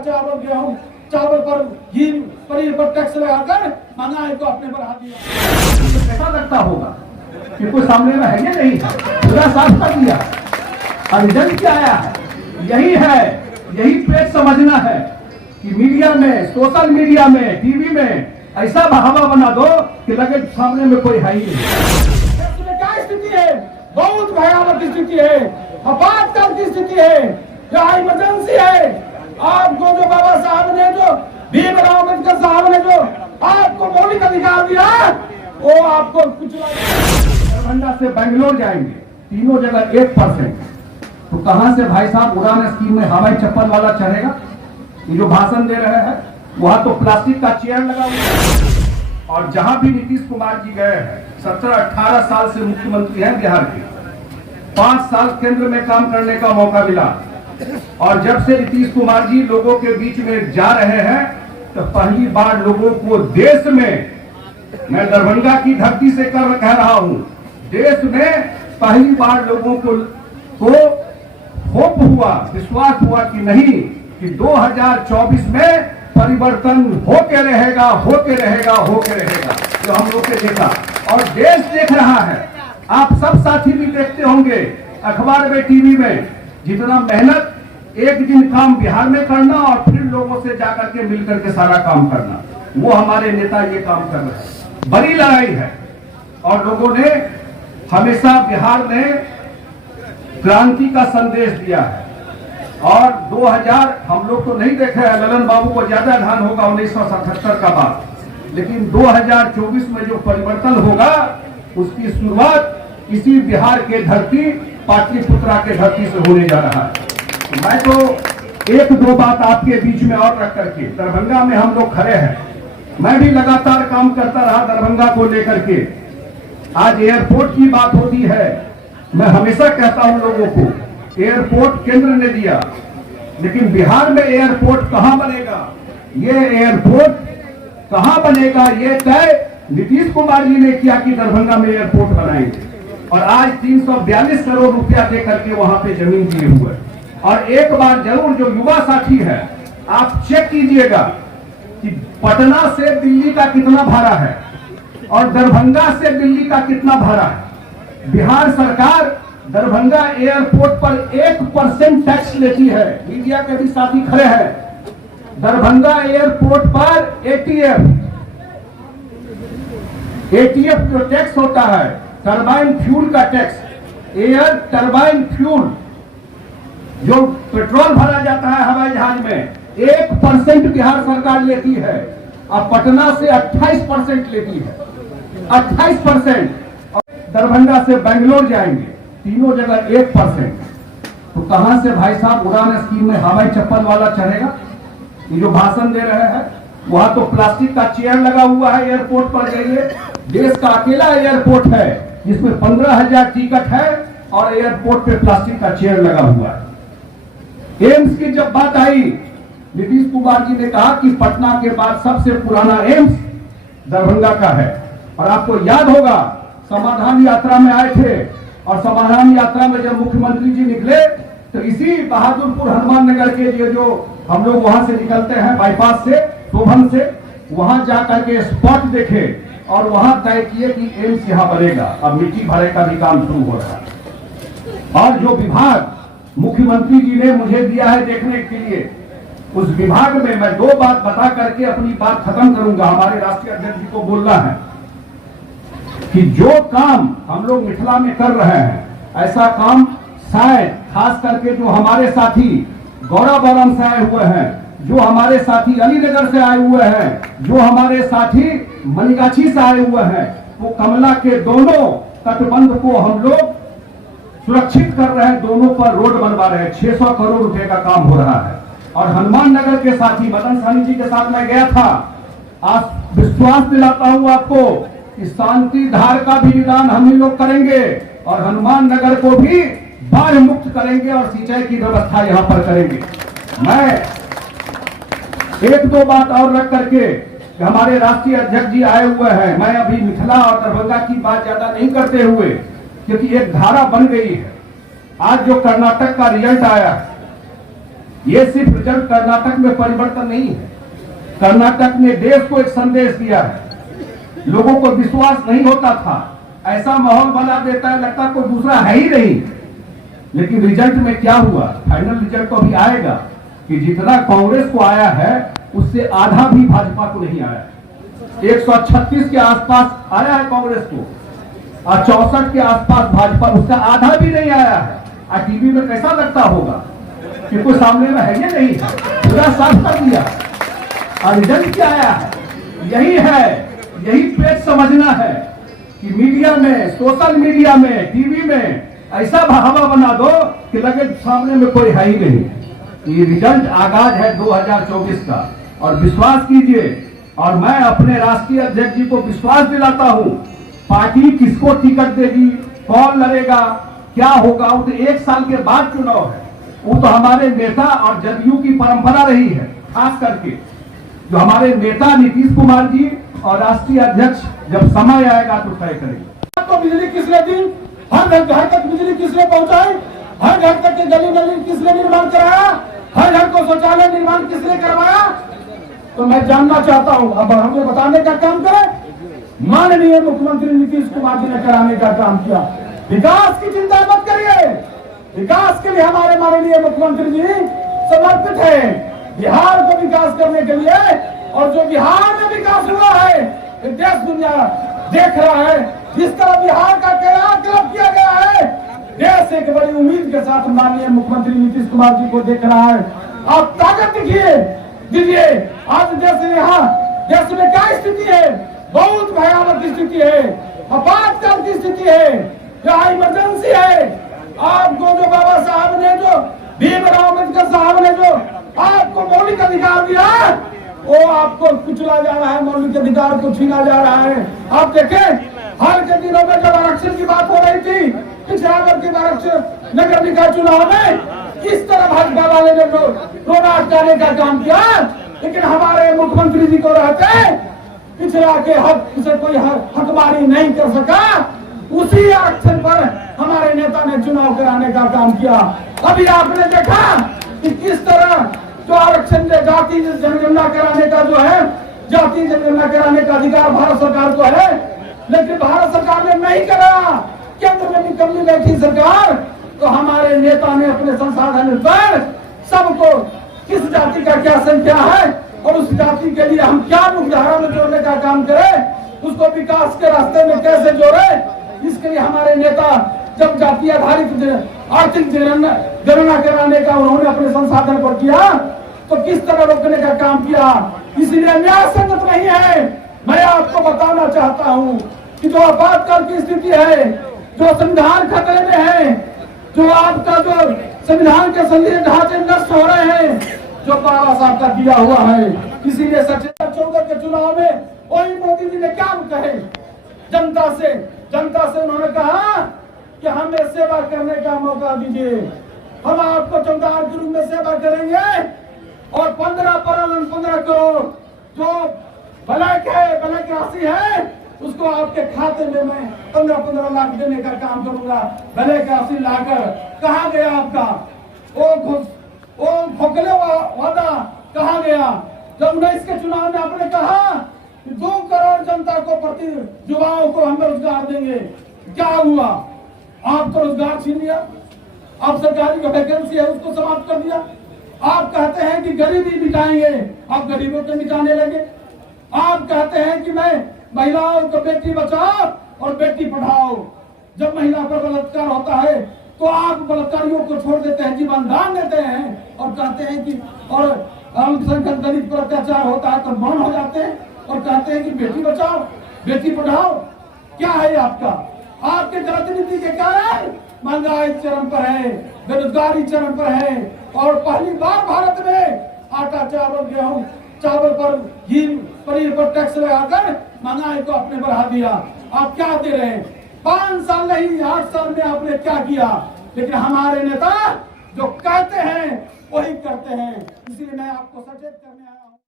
चावल गेहूं चावल पर घी पनीर पर टैक्स लगाकर महंगाई को अपने पर हाथ दिया। ऐसा लगता होगा कि कोई सामने में है या नहीं है, पूरा साफ कर दिया। रिजल्ट क्या आया है? यही है, यही पेट समझना है कि मीडिया में, सोशल मीडिया में, टीवी में ऐसा बहावा बना दो कि लगे सामने में कोई है ही नहीं। क्या स्थिति है? बहुत भयावह स्थिति है, आपातकाल की स्थिति है, जो इमरजेंसी है। आपको जो बाबा साहब ने, जो भीमराव अम्बेडकर साहब ने जो आपको मौलिक अधिकार दिया, वो आपको कुछ दरभंगा से बेंगलोर जाएंगे, तीनों जगह 1%। तो कहां से भाई साहब उड़ान स्कीम में हवाई चप्पल वाला चढ़ेगा? ये जो भाषण दे रहे हैं वहां तो प्लास्टिक का चेयर लगा हुआ है। और जहां भी नीतीश कुमार जी गए हैं, 17-18 साल से मुख्यमंत्री हैं बिहार के, 5 साल केंद्र में काम करने का मौका मिला। और जब से नीतीश कुमार जी लोगों के बीच में जा रहे हैं तो पहली बार लोगों को देश में, मैं दरभंगा की धरती से कह रहा हूं, देश में पहली बार लोगों को होप हुआ, विश्वास हुआ कि नहीं, कि 2024 में परिवर्तन होके रहेगा, होके रहेगा, होके रहेगा। जो हम लोग ने देखा और देश देख रहा है, आप सब साथी भी देखते होंगे अखबार में, टीवी में, जितना मेहनत एक दिन काम बिहार में करना और फिर लोगों से जाकर के मिलकर के सारा काम करना, वो हमारे नेता ये काम कर रहे हैं। बड़ी लड़ाई है और लोगों ने हमेशा बिहार में क्रांति का संदेश दिया है। और 2000 हम लोग तो नहीं देखे हैं, ललन बाबू को ज्यादा ध्यान होगा 1977 का बात, लेकिन 2024 में जो परिवर्तन होगा उसकी शुरुआत इसी बिहार के धरती, पाटलिपुत्रा के धरती से होने जा रहा है। मैं तो 1-2 बात आपके बीच में और रख करके, दरभंगा में हम लोग खड़े हैं, मैं भी लगातार काम करता रहा दरभंगा को लेकर के। आज एयरपोर्ट की बात होती है, मैं हमेशा कहता हूं लोगों को, एयरपोर्ट केंद्र ने दिया, लेकिन बिहार में एयरपोर्ट कहां बनेगा, ये एयरपोर्ट कहां बनेगा, ये तय नीतीश कुमार जी ने किया कि दरभंगा में एयरपोर्ट बनाएंगे। और आज 342 करोड़ रुपया दे करके वहां पे जमीन दिए हुए। और एक बार जरूर जो युवा साथी है, आप चेक कीजिएगा कि पटना से दिल्ली का कितना भाड़ा है और दरभंगा से दिल्ली का कितना भाड़ा है। बिहार सरकार दरभंगा एयरपोर्ट पर 1% टैक्स लेती है। मीडिया के भी साथी खड़े हैं। दरभंगा एयरपोर्ट पर एटीएफ जो टैक्स होता है, टरबाइन फ्यूल का टैक्स, एयर टरबाइन फ्यूल जो पेट्रोल भरा जाता है हवाई जहाज में, 1% बिहार सरकार लेती है। अब पटना से 28% लेती है, 28%। दरभंगा से बेंगलोर जाएंगे, तीनों जगह 1%। तो कहां से भाई साहब उड़ान स्कीम में हवाई चप्पल वाला चढ़ेगा? ये जो भाषण दे रहे हैं वहां तो प्लास्टिक का चेयर लगा हुआ है। एयरपोर्ट पर जाइए, देश का अकेला एयरपोर्ट है जिसमें 15,000 टिकट है और एयरपोर्ट पे प्लास्टिक का चेयर लगा हुआ है। एम्स की जब बात आई, नीतीश कुमार जी ने कहा कि पटना के बाद सबसे पुराना एम्स दरभंगा का है। और आपको याद होगा समाधान यात्रा में आए थे, और समाधान यात्रा में जब मुख्यमंत्री जी निकले तो इसी बहादुरपुर हनुमान नगर के जो हम लोग वहां से निकलते हैं बाईपास से, शोभन से, वहां जाकर के स्पॉट देखे और वहां तय किए कि एम्स यहां बनेगा। अब मिट्टी भरे का भी काम शुरू हो रहा है। और जो विभाग मुख्यमंत्री जी ने मुझे दिया है देखने के लिए, उस विभाग में मैं 2 बात बता करके अपनी बात खत्म करूंगा। हमारे राष्ट्रीय अध्यक्ष जी को बोलना है कि जो काम हम लोग मिथिला में कर रहे हैं, ऐसा काम शायद खास करके जो हमारे साथी गौराबौरम से आए हुए हैं, जो हमारे साथी अलीनगर से आए हुए हैं, जो हमारे साथी मनिगाछी से आए हुए हैं, वो कमला के दोनों तटबंध को हम लोग सुरक्षित कर रहे हैं, दोनों पर रोड बनवा रहे हैं। 600 करोड़ रुपए का काम हो रहा है। और हनुमान नगर के साथी मदन सहनी जी के साथ मैं गया था। आज विश्वास दिलाता हूं आपको कि शांति धार का भी निदान हम ही लोग करेंगे और हनुमान नगर को भी बाढ़ मुक्त करेंगे और सिंचाई की व्यवस्था यहां पर करेंगे। मैं 1-2 बात और रख करके, हमारे राष्ट्रीय अध्यक्ष जी आए हुए हैं, मैं अभी मिथिला और दरभंगा की बात ज्यादा नहीं करते हुए, क्योंकि एक धारा बन गई है। आज जो कर्नाटक का रिजल्ट आया, ये सिर्फ रिजल्ट कर्नाटक में परिवर्तन नहीं है, कर्नाटक ने देश को एक संदेश दिया है। लोगों को विश्वास नहीं होता था, ऐसा माहौल बना देता है, लगता कोई दूसरा है ही नहीं। लेकिन रिजल्ट में क्या हुआ, फाइनल रिजल्ट तो अभी आएगा कि जितना कांग्रेस को आया है उससे आधा भी भाजपा को नहीं आया। 136 के आसपास आया है कांग्रेस को और 64 के आसपास भाजपा, उसका आधा भी नहीं आया है। आज टीवी में कैसा लगता होगा कि कोई सामने में है ये नहीं है, पूरा साफ कर दिया। और रिजल्ट क्या आया है, यही है, यही पेच समझना है कि मीडिया में, सोशल मीडिया में, टीवी में ऐसा हवा बना दो कि लगे सामने में कोई है ही नहीं। ये रिजल्ट आगाज है 2024 का और विश्वास कीजिए, और मैं अपने राष्ट्रीय अध्यक्ष जी को विश्वास दिलाता हूं, पार्टी किसको टिकट देगी, कौन लड़ेगा, क्या होगा, वो तो 1 साल के बाद चुनाव है। वो तो हमारे नेता और जदयू की परंपरा रही है, खास करके जो हमारे नेता नीतीश कुमार जी और राष्ट्रीय अध्यक्ष जब समय आएगा तो तय करेंगे। तो बिजली किसने दी, हर घर तक बिजली किसने पहुंचाई, हर घर तक के गली गली किसने निर्माण कराया, हर घर को शौचालय निर्माण किसने करवाया। तो मैं जानना चाहता हूं, अब हमें बताने का काम करें। माननीय मुख्यमंत्री नीतीश कुमार जी ने कराने का काम किया। विकास की चिंता मत करिए, विकास के लिए हमारे माननीय मुख्यमंत्री जी समर्पित है। बिहार को विकास करने के लिए, और जो बिहार में विकास हुआ है देश दुनिया देख रहा है। जिस तरह बिहार का क्रियाकलाप किया गया है, देश एक बड़ी उम्मीद के साथ माननीय मुख्यमंत्री नीतीश कुमार जी को देख रहा है। आप ताकत दीजिए। आज देश में क्या स्थिति है, बहुत भयावह स्थिति है, आपातकाल की स्थिति है, क्या इमरजेंसी है। आपको जो बाबा साहब ने, जो भीमराव अम्बेडकर साहब ने जो आपको मौलिक अधिकार दिया, वो आपको कुचला जा रहा है, मौलिक अधिकार को छीना जा रहा है। आप देखें, हाल के दिनों में जब आरक्षण की बात हो रही थी, पिछड़ा वर्ग के आरक्षण नगर निकाय चुनाव में किस तरह भाजपा वाले ने रोना अटकाने का काम किया, लेकिन हमारे मुख्यमंत्री जी को रहते पिछड़ा के हक से कोई हकमारी नहीं कर सका। उसी आरक्षण पर हमारे नेता ने चुनाव कराने का काम किया। अभी आपने देखा कि किस तरह जो आरक्षण ने जाति जनगणना कराने का जो है, जाति जनगणना कराने का अधिकार भारत सरकार को है, लेकिन भारत सरकार ने नहीं करा। केंद्र में निकलनी बैठी सरकार, तो हमारे नेता ने अपने संसाधन पर सबको किस जाति का क्या संख्या है और उस जाति के लिए हम क्या मुख्यधारा में जोड़ने का काम करें, उसको विकास के रास्ते में कैसे जोड़े, इसके लिए हमारे नेता जब जाति आधारित आर्थिक गणना कराने का उन्होंने अपने संसाधन पर किया, तो किस तरह रोकने का काम किया। इसलिए न्याय संगत नहीं है। मैं आपको बताना चाहता हूं कि जो आपातकाल की स्थिति है, जो संविधान खतरे में है, जो आपका जो संविधान के संविधान ढांचे नष्ट हो रहे हैं, जो बाबा साहब का दिया हुआ है, इसीलिए 2014 के चुनाव में वही मोदी जी ने क्या कहे जनता से उन्होंने कहा कि हमें सेवा करने का मौका दीजिए, हम आपको चौकीदार के रूप में सेवा करेंगे और 15 करोड़ जो ब्लैक राशि है उसको आपके खाते में मैं 15 लाख देने का काम करूंगा। ब्लैक राशि लाकर कहाँ गया आपका वो खोखले वादा, कहाँ गया? जब 19 के चुनाव में आपने कहा कि 2 करोड़ जनता को प्रति युवाओं को हम रोजगार देंगे, क्या हुआ? आप तो रोजगार छीन लिया, आप सरकारी जो वैकेंसी है उसको समाप्त कर दिया। आप कहते हैं कि गरीबी मिटाएंगे, आप गरीबों को मिटाने लगे। आप कहते हैं कि मैं महिलाओं को बेटी बचाओ और बेटी पढ़ाओ। जब महिला पर बलात्कार होता है तो आप बलात्कारियों को छोड़ देते हैं, जीवन दान देते हैं और कहते हैं कि और अल्पसंख्यक दलित पर अत्याचार होता है तो मौन हो जाते हैं और कहते हैं कि बेटी बचाओ बेटी पढ़ाओ। क्या है आपका? आपके गलत नीति के कारण महंगाई चरम पर है, बेरोजगारी चरम पर है और पहली बार भारत में आटा चावल गेहूं चावल पर घी पनीर पर टैक्स लगाकर महंगाई को आपने बढ़ा दिया। आप क्या दे रहे हैं? 5 साल नहीं 8 साल में आपने क्या किया? लेकिन हमारे नेता जो कहते हैं वही करते हैं। इसलिए मैं आपको सचेत करने आया हूं।